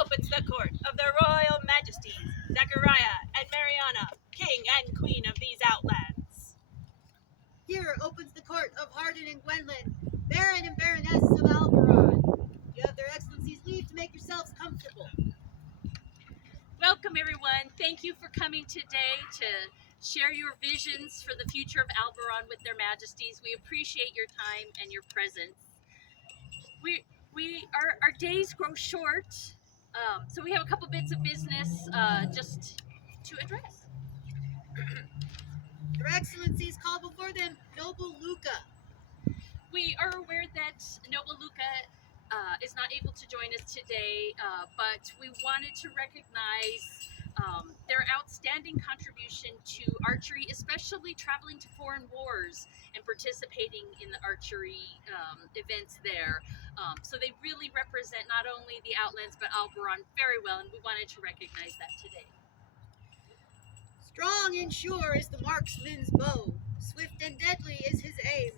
opens the court of their royal majesties, Zachariah and Mariana, king and queen of these outlands. Here opens the court of Hardin and Gwenlyn, Baron and Baroness of al-Barran. You have their excellencies leave to make yourselves comfortable. Welcome, everyone. Thank you for coming today to share your visions for the future of al-Barran with their majesties. We appreciate your time and your presence. Our days grow short, so we have a couple bits of business just to address. Your excellencies call before them noble Luca. We are aware that Noble Luca is not able to join us today, but we wanted to recognize their outstanding contribution to archery, especially traveling to foreign wars and participating in the archery events there. So they really represent not only the Outlands but al-Barran very well, and we wanted to recognize that today. Strong and sure is the marksman's bow, swift and deadly is his aim.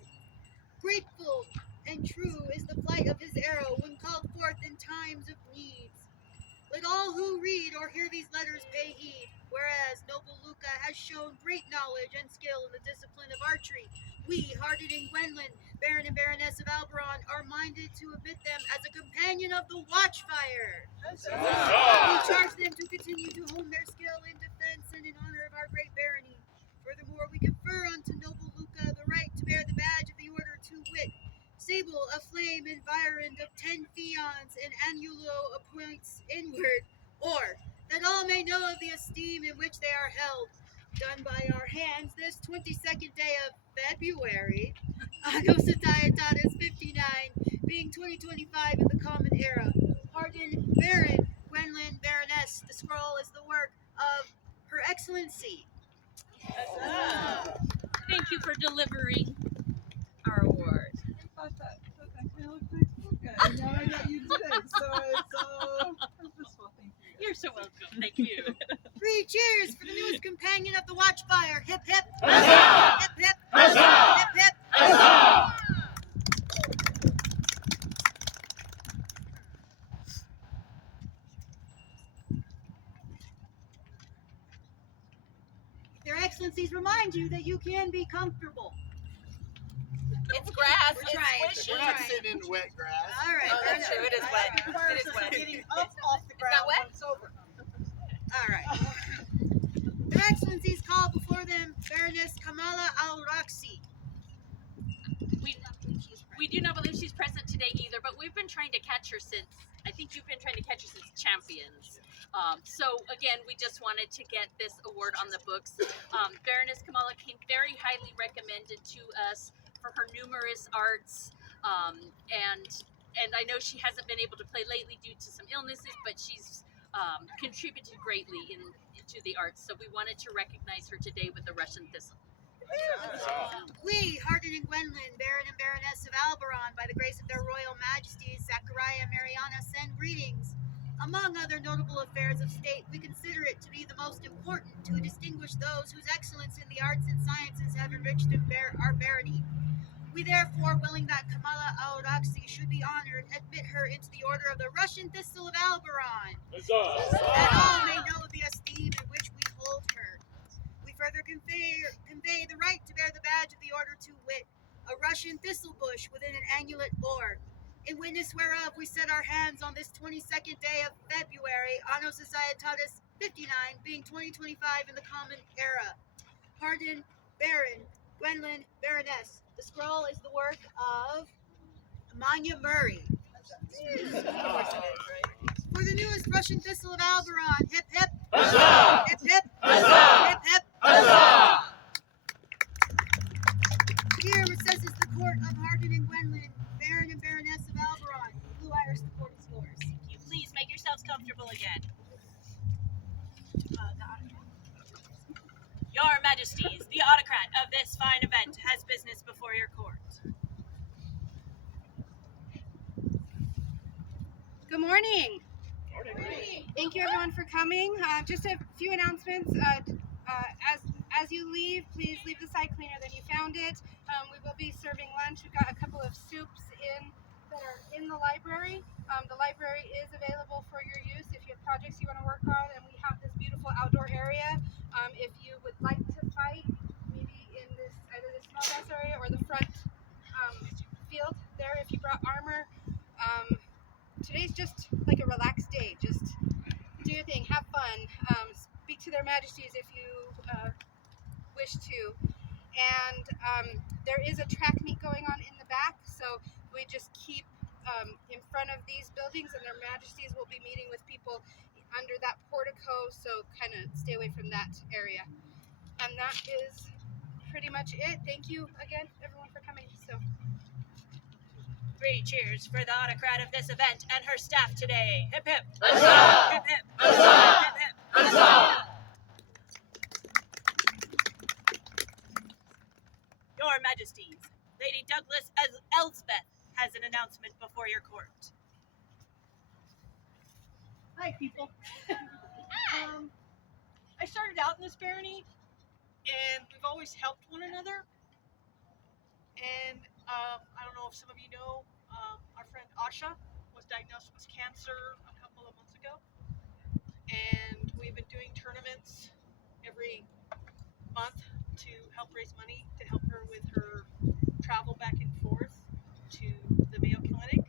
Grateful and true is the flight of his arrow when called forth in times of needs. Let all who read or hear these letters pay heed, whereas noble Luca has shown great knowledge and skill in the discipline of archery. We, Hardin and Gwenlyn, Baron and Baroness of al-Barran, are minded to admit them as a companion of the watchfire. We charge them to continue to hone their skill in defense and in honor of our great barony. Furthermore, we confer unto noble Luca the right to bear the badge of the order to wit, sable aflame environed of 10 fions and annulo appoints inward, or that all may know of the esteem in which they are held, done by our hands this 22nd day of February, Anno Satietatis 59, being 2025 in the common era. Hardin, Baron, Gwenlyn, Baroness, the scroll is the work of Her Excellency. Thank you for delivering our award. I thought that kind of looked like Luca, and now I got you did it, so it's purposeful. Thank you. You're so welcome. Thank you. 3 cheers for the newest companion of the watchfire. Hip hip. Huzzah! Hip hip. Huzzah! Hip hip. Huzzah! Their excellencies remind you that you can be comfortable. It's grass. We're It's trying. squishy. We're not sitting in wet grass. All right. Oh, that's true. It is wet. It is wet. Getting up off the It's ground not wet? when it's over. All right. Their excellencies call before them Baroness Kamala al-Raksi. We do not believe she's present today either, but we've been trying to catch her since, I think you've been trying to catch her since Champions. So again, we just wanted to get this award on the books. Baroness Kamala came very highly recommended to us for her numerous arts, and I know she hasn't been able to play lately due to some illnesses, but she's contributed greatly into the arts. So we wanted to recognize her today with the Russian Thistle. We, Hardin and Gwenlyn, Baron and Baroness of al-Barran, by the grace of their royal majesties, Zachariah and Mariana, send greetings. Among other notable affairs of state, we consider it to be the most important to distinguish those whose excellence in the arts and sciences have enriched our barony. We therefore, willing that Kamala al-Raksi should be honored, admit her into the order of the Russian Thistle of al-Barran, that all may know the esteem in which we hold her. We further convey the right to bear the badge of the order to wit, a Russian thistle bush within an annulet or, in witness whereof we set our hands on this 22nd day of February, Anno Satietatis 59, being 2025 in the common era. Hardin, Baron, Gwenlyn, Baroness. The scroll is the work of Manya Murray. For the newest Russian Thistle of al-Barran, hip hip. Huzzah! Hip hip. Huzzah! Hip hip. Huzzah! Here recesses the court of Hardin and Gwenlyn, Baron and Baroness of al-Barran. Blue Iris, the court is yours. You please make yourselves comfortable again. Your Majesties, the autocrat of this fine event, has business before your court. Good morning. Thank you everyone for coming. Just a few announcements. As you leave, please leave the site cleaner than you found it. We will be serving lunch. We've got a couple of soups that are in the library. The library is available for your use if you have projects you want to work on, and we have this beautiful outdoor area. If you would like to fight, maybe in this either the small grass area or the front field there, if you brought armor. Today's just like a relaxed day. Just do your thing, have fun, speak to their majesties if you wish to. And there is a track meet going on in the back, so we just keep in front of these buildings, and their majesties will be meeting with people under that portico, so kind of stay away from that area. And that is pretty much it. Thank you again, everyone, for coming. So. 3 cheers for the autocrat of this event and her staff today. Hip hip. Huzzah! Hip hip. Huzzah! Hip hip. Huzzah! Your Majesties, Lady Douglas Elsbeth has an announcement before your court. Hi, people. I started out in this barony, and we've always helped one another. And I don't know if some of you know, our friend Asha was diagnosed with cancer a couple of months ago. And we've been doing tournaments every month to help raise money to help her with her travel back and forth to the Mayo Clinic.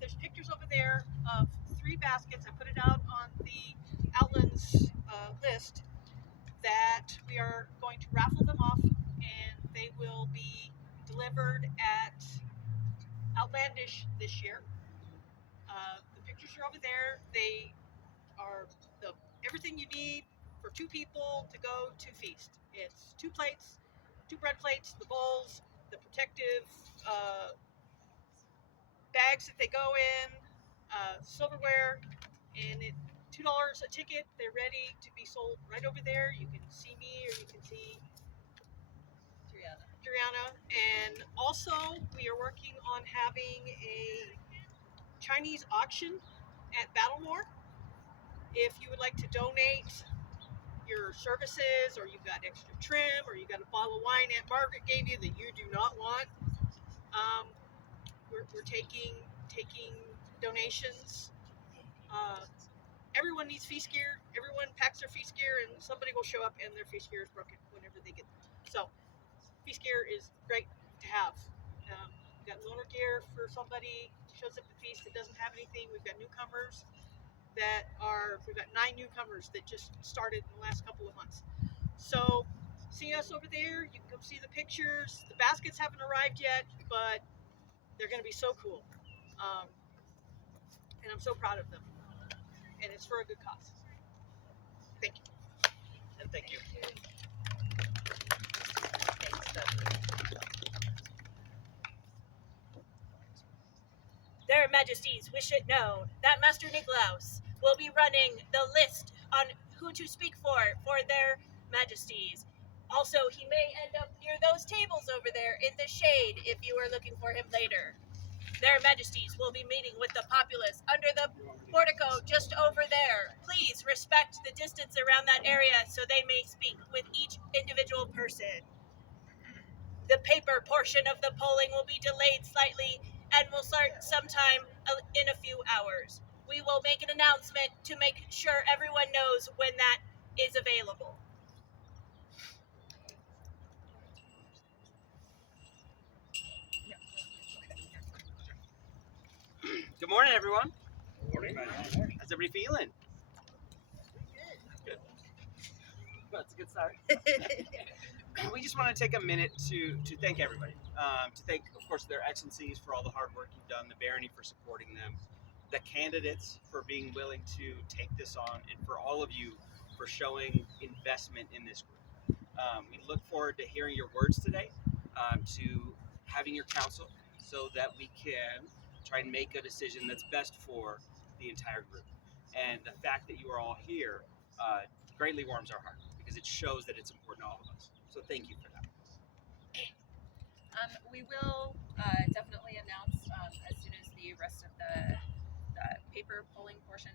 There's pictures over there of 3 baskets. I put it out on the Outlands list that we are going to raffle them off, and they will be delivered at Outlandish this year. The pictures are over there. They are everything you need for 2 people to go to feast. It's 2 plates, 2 bread plates, the bowls, the protective bags that they go in, silverware, and it's $2 a ticket. They're ready to be sold right over there. You can see me or you can see Juliana. And also, we are working on having a Chinese auction at Battlemore. If you would like to donate your services, or you've got extra trim, or you got a bottle of wine Aunt Margaret gave you that you do not want, we're taking donations. Everyone needs feast gear. Everyone packs their feast gear, and somebody will show up and their feast gear is broken whenever they get there. So feast gear is great to have. We've got loaner gear for somebody who shows up at feast that doesn't have anything. We've got newcomers we've got 9 newcomers that just started in the last couple of months. So see us over there. You can come see the pictures. The baskets haven't arrived yet, but they're going to be so cool. And I'm so proud of them. And it's for a good cause. Thank you. And thank you. Their Majesties wish it known that Master Nikolaus will be running the list on who to speak for their Majesties. Also, he may end up near those tables over there in the shade if you are looking for him later. Their Majesties will be meeting with the populace under the portico just over there. Please respect the distance around that area so they may speak with each individual person. The paper portion of the polling will be delayed slightly and will start sometime in a few hours. We will make an announcement to make sure everyone knows when that is available. Good morning, everyone. How's everybody feeling? Good. Well, that's a good start. We just want to take a minute to thank everybody. To thank, of course, their excellencies for all the hard work you've done, the barony for supporting them, the candidates for being willing to take this on, and for all of you for showing investment in this group. We look forward to hearing your words today, to having your counsel, so that we can try and make a decision that's best for the entire group. And the fact that you are all here greatly warms our heart, because it shows that it's important to all of us. So thank you for that. We will definitely announce as soon as the rest of the paper polling portion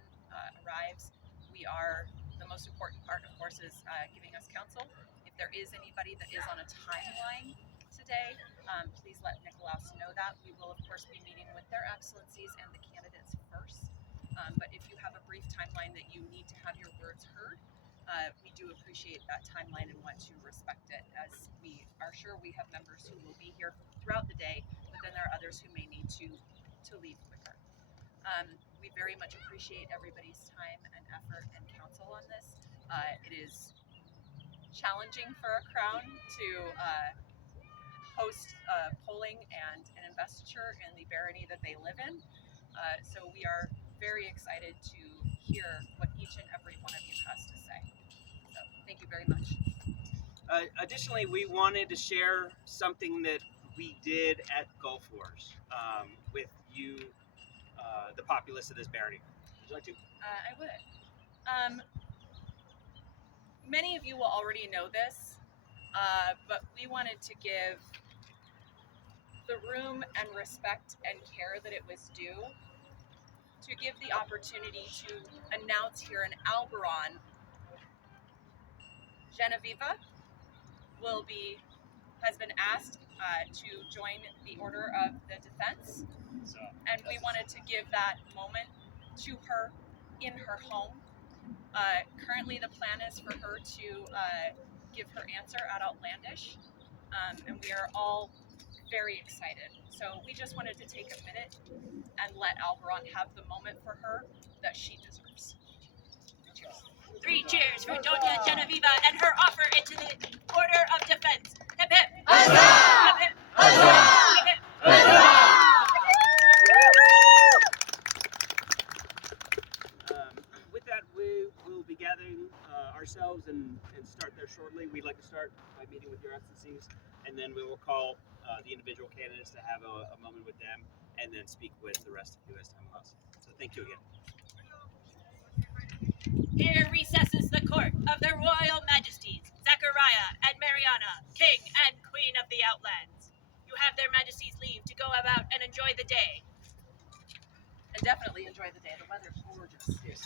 arrives. The most important part, of course, is giving us counsel. If there is anybody that is on a timeline today, day. Please let Nicolaus know that. We will, of course, be meeting with their excellencies and the candidates first. But if you have a brief timeline that you need to have your words heard, we do appreciate that timeline and want to respect it, as we are sure we have members who will be here throughout the day, but then there are others who may need to leave quicker. We very much appreciate everybody's time and effort and counsel on this. It is challenging for a crown to host polling and an investiture in the barony that they live in. So we are very excited to hear what each and every one of you has to say. So thank you very much. Additionally, we wanted to share something that we did at Gulf Wars with you, the populace of this barony. Would you like to? I would. Many of you will already know this, but we wanted to give the room and respect and care that it was due to give the opportunity to announce here in al-Barran, Genevieva has been asked to join the Order of the Defense, and we wanted to give that moment to her in her home. Currently the plan is for her to give her answer at Outlandish, and we are all very excited. So we just wanted to take a minute and let al-Barran have the moment for her that she deserves. Cheers. 3 cheers for Doña Genevieva and her offer into the Order of Defense. Hip hip! Huzzah! Hip hip! Huzzah! Hip hip! With that, we will be gathering ourselves and start there shortly. We'd like to start by meeting with your excellencies, and then we will call the individual candidates to have a moment with them, and then speak with the rest of you as time allows. So thank you again. Here recesses the court of their royal majesties, Zachariah and Mariana, king and queen of the Outlands. You have their majesties' leave to go about and enjoy the day. And definitely enjoy the day. The weather's gorgeous. Yes.